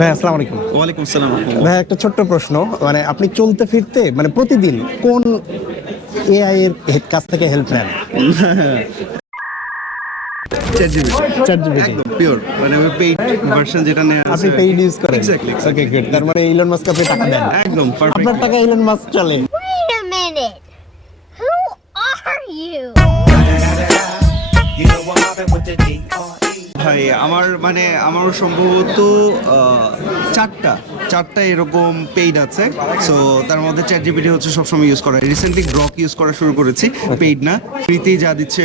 ভাই আসসালামু আলাইকুম। ওয়ালাইকুম আসসালাম। ভাই একটা ছোট্ট প্রশ্ন, মানে আপনি চলতে ফিরতে মানে প্রতিদিন কোন এআই এর কাছ থেকে হেল্প নেন? ChatGPT। একদম পিওর, মানে আমি পেইড ভার্সন যেটা নেওয়া আছে। আপনি পেইড ইউজ করেন? Exactly okay good. তার মানে ইলন মাস্ক আপনি টাকা দেন? একদম আপনার পারফেক্ট। টাকা ইলন মাস্ক চলে? Wait a minute. Who are you? ভাই আমার সম্ভবত চারটা চারটা এরকম পেইড আছে। সো তার মধ্যে চ্যাট জিপিটি হচ্ছে সবসময় ইউজ করা। রিসেন্টলি গ্রক ইউজ করা শুরু করেছি, পেইড না, ফ্রিতেই যা দিচ্ছে।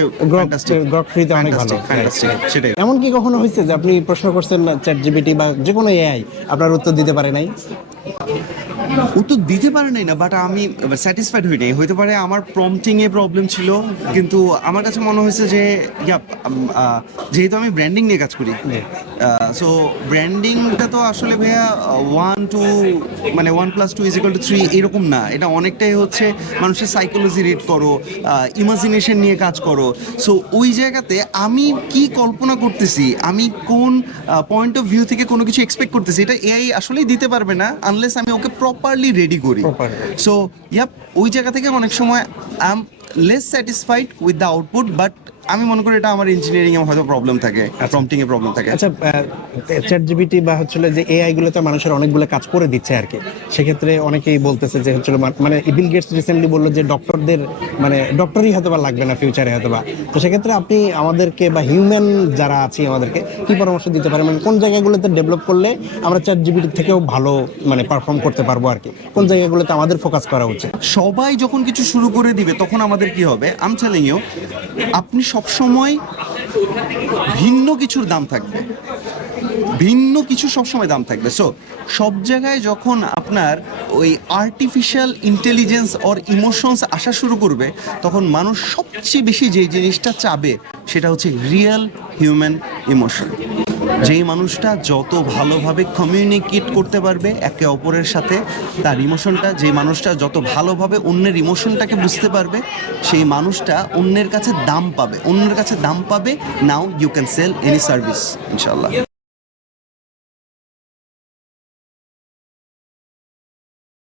গ্রক ফ্রিতে অনেক ভালো। ফ্যান্টাস্টিক, সেটাই। এমন কি কখনো হয়েছে যে আপনি প্রশ্ন করছেন না চ্যাট জিপিটি বা যে কোনো এআই আপনার উত্তর দিতে পারে নাই? উত্তর দিতে পারে নাই না, বাট আমি স্যাটিসফাইড হই নাই। হইতে পারে আমার প্রম্পটিং এ প্রবলেম ছিল, কিন্তু আমার কাছে মনে হয়েছে যে যেহেতু আমি ব্র্যান্ডিং নিয়ে কাজ করি, সো ব্র্যান্ডিংটা তো আসলে ভাইয়া 1+2=3 এরকম না। এটা অনেকটাই হচ্ছে মানুষের সাইকোলজি রিড করো, ইমাজিনেশন নিয়ে কাজ করো। সো ওই জায়গাতে আমি কি কল্পনা করতেছি, আমি কোন পয়েন্ট অফ ভিউ থেকে কোনো কিছু এক্সপেক্ট করতেছি, এটা এআই আসলেই দিতে পারবে না আনলেস আমি ওকে প্রপারলি রেডি করি। সো ওই জায়গা থেকে অনেক সময় I am less satisfied with the output, but আমি মনে করি এটা আমার ইঞ্জিনিয়ারিং এ হয়তো প্রবলেম থাকে, প্রম্পটিং এ প্রবলেম থাকে। আচ্ছা, চ্যাট জিপিটি বা হচ্ছে যে এআই গুলোতে মানুষের অনেকগুলো কাজ করে দিচ্ছে আর কি। সেক্ষেত্রে অনেকেই বলতেছে যে হচ্ছে মানে বিল গেটস রিসেন্টলি বললো যে ডক্টরদের মানে ডক্টরই হয়তো বা লাগবে না ফিউচারে হয়তো বা। তো সেক্ষেত্রে আপনি আমাদেরকে বা হিউম্যান যারা আছি আমাদেরকে কি পরামর্শ দিতে পারেন, মানে কোন জায়গাগুলোতে ডেভেলপ করলে আমরা চ্যাট জিপিটি থেকেও ভালো মানে পারফর্ম করতে পারবো আর কি, কোন জায়গাগুলোতে আমাদের ফোকাস করা উচিত? সবাই যখন কিছু শুরু করে দিবে তখন আমাদের কি হবে, আই এম টেলিং ইউ, আপনি সবসময় ভিন্ন কিছুর দাম থাকবে, ভিন্ন কিছু সবসময় দাম থাকবে। সো সব জায়গায় যখন আপনার ওই আর্টিফিশিয়াল ইন্টেলিজেন্স অর ইমোশনস আসা শুরু করবে, তখন মানুষ সবচেয়ে বেশি যে জিনিসটা চাবে সেটা হচ্ছে রিয়েল হিউম্যান ইমোশন। যেই মানুষটা যত ভালোভাবে কমিউনিকেট করতে পারবে একে অপরের সাথে তার ইমোশনটা, যে মানুষটা যত ভালোভাবে অন্যের ইমোশনটাকে বুঝতে পারবে, সেই মানুষটা অন্যের কাছে দাম পাবে। Now you can sell any service, ইনশাল্লাহ।